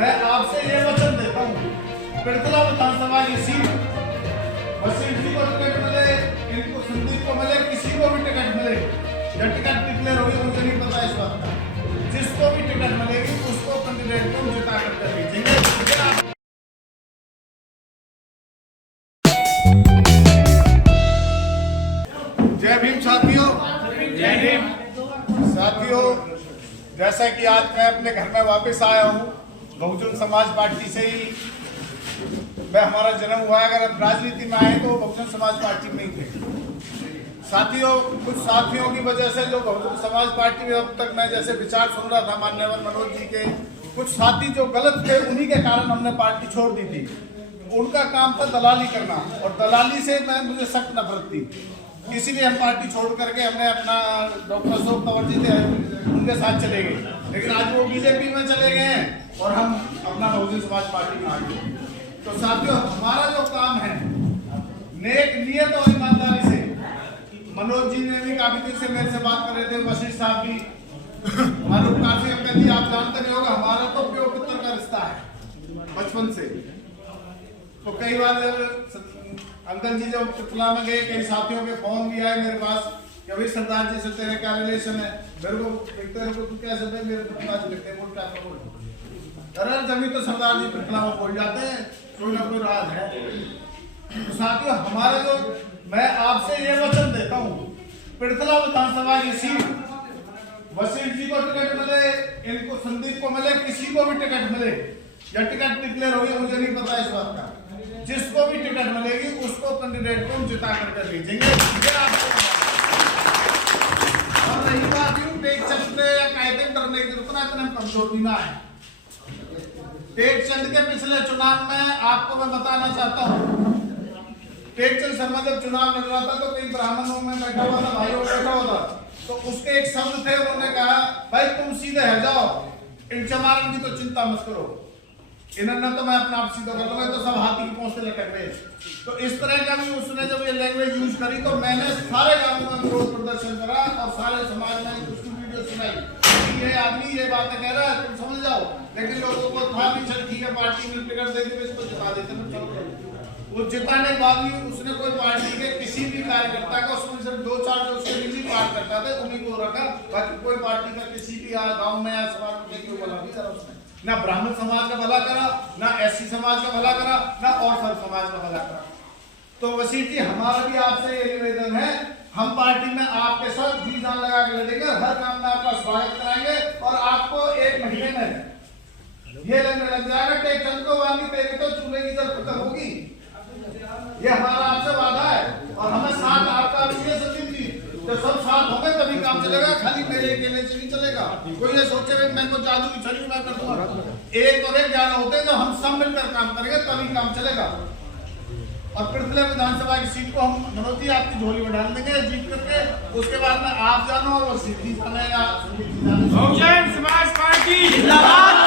मैं आपसे ये वचन देता हूँ, पिड़तला विधानसभा की सीट वसीम जी को टिकट मिले, इनको संदीप को मिले, किसी को भी टिकट मिले, जब टिकट डिक्लेयर होगी मुझे नहीं पता इस बात का, जिसको भी टिकट मिलेगी उसको कैंडिडेट को जिता कर भेजेंगे। जय भीम साथियों, जय भीम साथियों। जैसा कि आज मैं अपने घर में वापस आया हूँ, बहुजन समाज पार्टी से ही मैं हमारा जन्म हुआ। अगर अब राजनीति में आए तो बहुजन समाज पार्टी में ही थे साथियों। कुछ साथियों की वजह से जो बहुजन समाज पार्टी में अब तक मैं जैसे विचार सुन रहा था माननीय मनोज जी के, कुछ साथी जो गलत थे उन्हीं के कारण हमने पार्टी छोड़ दी थी। उनका काम था दलाली करना और दलाली से मुझे सख्त नफरत थी, इसीलिए हम पार्टी छोड़ करके हमने अपना डॉक्टर अशोक तंवर जी थे उनके साथ चले गए। लेकिन आज वो बीजेपी में चले गए हैं और हम अपना बहुजन समाज पार्टी में आ गए। तो साथियों, हमारा जो काम है नेक नियत और ईमानदारी से, मनोज जी ने भी काफी दिन से मेरे से बात कर रहे थे, वशिष्ठ साहब भी, मानव काफी अंकल जी, आप जानते नहीं होगा हमारा तो प्यो पुत्र का रिश्ता है बचपन से। तो कई बार अंकल जी जब पिपला में गए, कई साथियों के फोन भी आए मेरे पास कि अभी सरदार जी से तेरे क्या रिलेशन है, मेरे को देखते तू कैसे भाई मेरे पिपला जी लिखते बोल क्या बोल, अरे जब तो सरदार जी पिपला में बोल जाते हैं, कोई ना कोई राज है। तो साथियों, हमारा जो मैं आपसे ये वचन देता हूँ, पिड़तला विधानसभा की सीट वसीम जी को टिकट मिले, इनको संदीप को मिले, किसी को भी टिकट मिले, या टिकट डिक्लेयर होगी मुझे नहीं पता इस बात का, जिसको भी टिकट मिलेगी उसको कैंडिडेट को जिता कर भेजेंगे। और रही बात यूं टेक चंद या कायदे डरने की उतना इतना कमजोर भी ना है। टेक चंद के पिछले चुनाव में आपको मैं बताना चाहता हूँ, टेक चंद शर्मा जब चुनाव लड़ रहा था तो कई ब्राह्मणों में बैठा हुआ था, भाइयों में बैठा हुआ था, तो उसके एक शब्द थे, उन्होंने कहा भाई तुम सीधे हट जाओ, इन चमारों की तो चिंता मत करो, इन्होंने तो मैं अपना आप सीधा कर लूंगा, तो सब हाथी की पहुंच से लटक गए। तो इस तरह का भी उसने जब ये लैंग्वेज यूज करी तो मैंने सारे गांवों में विरोध प्रदर्शन करा और सारे समाज में उसकी वीडियो सुनाई, ये आदमी ये बातें कह रहा है तुम समझ जाओ। लेकिन लोगों को था भी चल ठीक है पार्टी में टिकट दे दी इसको जिता देते हैं, चलो। वो जिताने के बाद भी उसने कोई पार्टी के किसी भी कार्यकर्ता का, उसमें सिर्फ 2-4 जो उसके निजी पार्ट करता थे उन्हीं को रखा, बाकी कोई पार्टी का किसी भी गाँव में या समाज में क्यों भला नहीं करा उसने, ना ब्राह्मण समाज का भला करा, ना एससी समाज का भला करा, ना और सब समाज का भला करा। तो वसीम जी, हमारा भी आपसे ये निवेदन है, हम पार्टी में आपके साथ जी जान लगा के लड़ेंगे, हर काम में आपका स्वागत कराएंगे और आपको 1 महीने में ये लगने लग जाएगा कि चंद को वाली तेरे तो चूल्हे की जरूरत होगी, ये हमारा आपसे वादा है। और हमें साथ आपका भी सचिन जी, जब सब साथ होंगे तभी काम चलेगा, खाली मेरे अकेले से नहीं चलेगा। कोई ये सोचे भाई मैं को जादू की छड़ी मैं कर दूंगा, 1 और 1 ज्यादा होते हैं, जब हम सब मिलकर काम करेंगे तभी काम चलेगा। और पिड़तला विधानसभा की सीट को हम मनोज जी आपकी झोली में डाल देंगे जीत करके, उसके बाद में आप जानो और सीधी जाने या बहुजन समाज पार्टी जिंदाबाद।